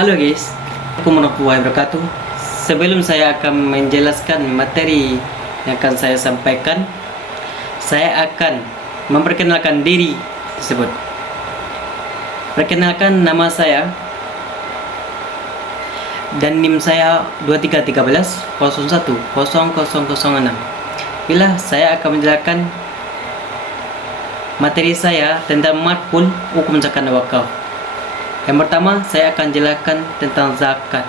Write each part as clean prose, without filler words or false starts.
Halo guys, Assalamualaikum warahmatullahi wabarakatuh. Sebelum saya akan menjelaskan materi yang akan saya sampaikan, saya akan memperkenalkan diri tersebut. Perkenalkan, nama saya dan NIM saya 2313 01 0006. Bila saya akan menjelaskan materi saya tentang matkul hukum zakat dan wakaf. Yang pertama, saya akan jelaskan tentang zakat.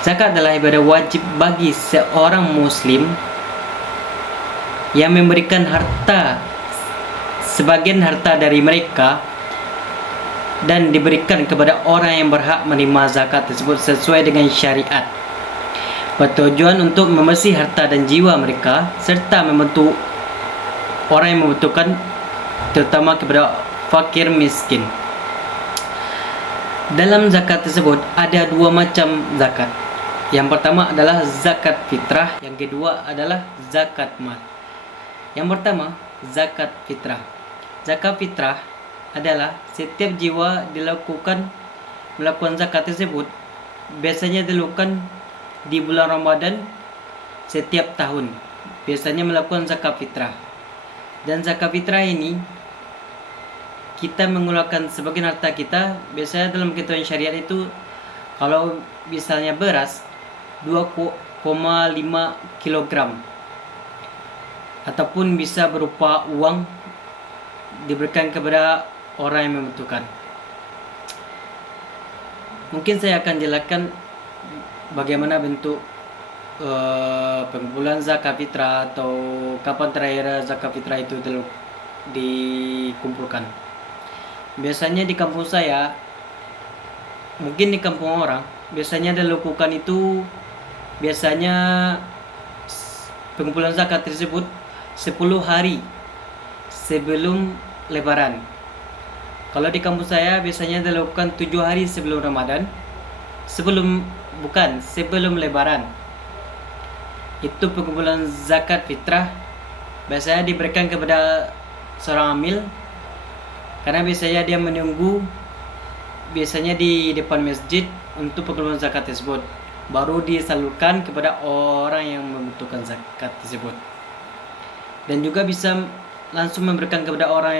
Zakat adalah ibadah wajib bagi seorang muslim yang memberikan sebagian harta dari mereka dan diberikan kepada orang yang berhak menerima zakat tersebut sesuai dengan syariat, bertujuan untuk membersih harta dan jiwa mereka serta membantu orang yang membutuhkan, terutama kepada fakir miskin. Dalam zakat tersebut ada dua macam zakat. Yang pertama adalah zakat fitrah, yang kedua adalah zakat mal. Yang pertama, zakat fitrah. Zakat fitrah adalah setiap jiwa melakukan zakat tersebut biasanya dilakukan di bulan Ramadan setiap tahun. Biasanya melakukan zakat fitrah. Dan zakat fitrah ini kita mengeluarkan sebagian harta kita. Biasanya dalam ketentuan syariat itu, kalau misalnya beras 2,5 kg ataupun bisa berupa uang diberikan kepada orang yang membutuhkan. Mungkin saya akan jelaskan bagaimana bentuk pengumpulan zakat fitrah atau kapan terakhir zakat fitrah itu dikumpulkan. Biasanya di kampung saya, mungkin di kampung orang, biasanya dilakukan itu, biasanya pengumpulan zakat tersebut 10 hari sebelum lebaran. Kalau di kampung saya biasanya dilakukan 7 hari sebelum Ramadan, sebelum lebaran. Itu pengumpulan zakat fitrah biasanya diberikan kepada seorang amil, karena biasanya dia menunggu biasanya di depan masjid untuk pengumpulan zakat tersebut, baru disalurkan kepada orang yang membutuhkan zakat tersebut. Dan juga bisa langsung memberikan kepada orang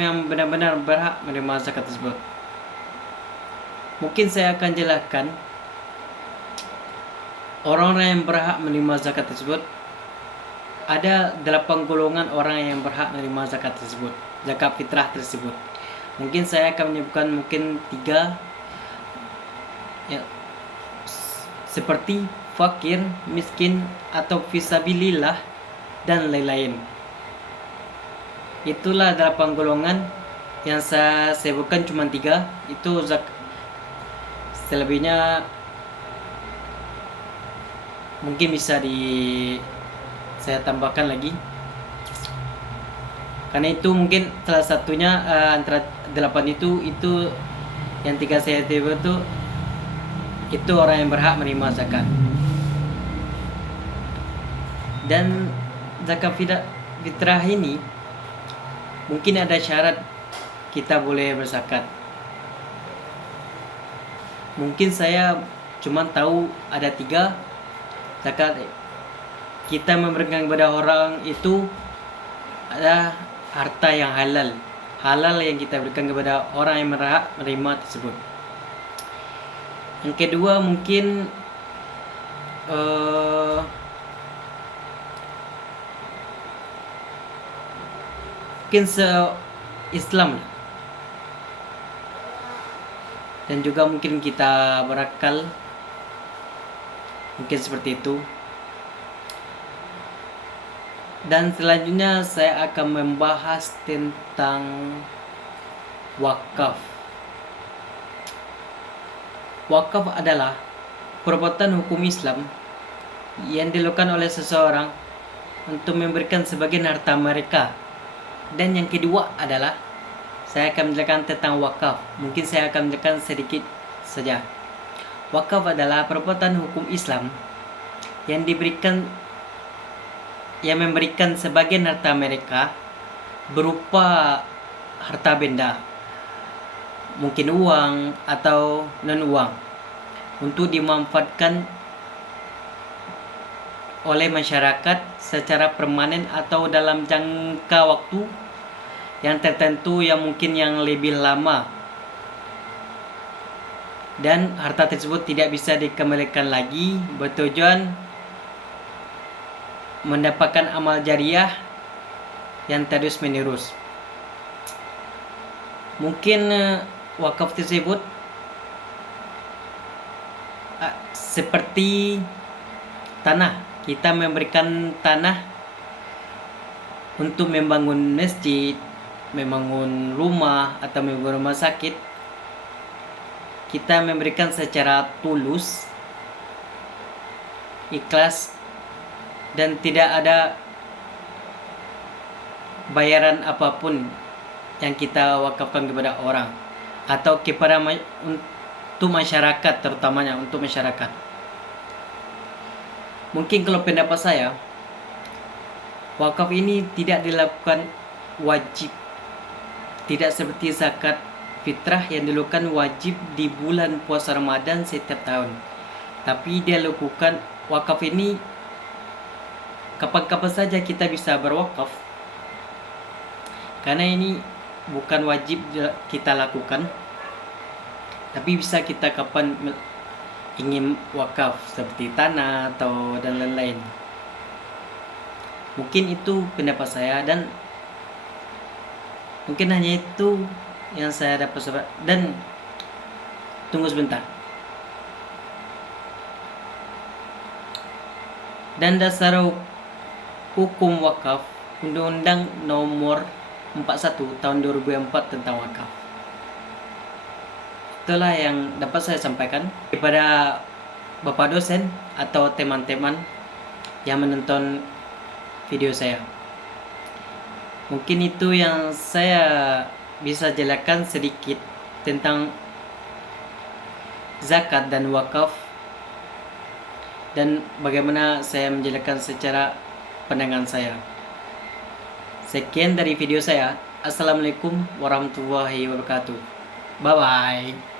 yang benar-benar berhak menerima zakat tersebut. Mungkin saya akan jelaskan orang-orang yang berhak menerima zakat tersebut. Ada 8 golongan orang yang berhak menerima zakat tersebut, zakat fitrah tersebut. Mungkin saya akan menyebutkan 3 ya, seperti fakir, miskin, atau fisabilillah dan lain-lain. Itulah 8 golongan yang saya sebutkan, cuma 3. Itu selebihnya mungkin bisa saya tambahkan lagi, karena itu mungkin salah satunya antara 8 itu yang 3 saya sebut itu orang yang berhak menerima zakat. Dan zakat fitrah ini mungkin ada syarat kita boleh berzakat. Mungkin saya cuma tahu ada 3 zakat kita memberikan kepada orang itu ada harta yang halal yang kita berikan kepada orang yang berhak menerima tersebut. Yang kedua mungkin Islam, dan juga mungkin kita berakal, mungkin seperti itu. Dan selanjutnya saya akan membahas tentang wakaf. Wakaf adalah perbuatan hukum Islam yang dilakukan oleh seseorang untuk memberikan sebagian harta mereka. Dan yang kedua adalah saya akan menjelaskan tentang wakaf. Mungkin saya akan menjelaskan sedikit saja. Wakaf adalah perbuatan hukum Islam yang memberikan sebagian harta mereka berupa harta benda mungkin uang atau non uang, untuk dimanfaatkan oleh masyarakat secara permanen atau dalam jangka waktu yang tertentu yang mungkin yang lebih lama, dan harta tersebut tidak bisa dikembalikan lagi, bertujuan mendapatkan amal jariah yang terus menerus. Mungkin wakaf tersebut seperti tanah. Kita memberikan tanah untuk membangun masjid, membangun rumah, atau membangun rumah sakit. Kita memberikan secara tulus, ikhlas, dan tidak ada bayaran apapun yang kita wakafkan kepada orang atau kepada untuk masyarakat, terutamanya untuk masyarakat. Mungkin kalau pendapat saya, wakaf ini tidak dilakukan wajib, tidak seperti zakat fitrah yang dilakukan wajib di bulan puasa Ramadan setiap tahun. Tapi dia lakukan wakaf ini kapan-kapan saja kita bisa berwakaf, karena ini bukan wajib kita lakukan, tapi bisa kita kapan ingin wakaf, seperti tanah atau dan lain-lain. Mungkin itu pendapat saya, dan mungkin hanya itu yang saya dapat sobat. Dan tunggu sebentar. Dan dasar hukum wakaf, Undang-Undang Nomor 41 Tahun 2004 tentang wakaf. Itulah yang dapat saya sampaikan kepada Bapak dosen atau teman-teman yang menonton video saya. Mungkin itu yang saya bisa jelaskan sedikit tentang zakat dan wakaf, dan bagaimana saya menjelaskan secara pandangan saya. Sekian dari video saya. Assalamualaikum warahmatullahi wabarakatuh. Bye bye.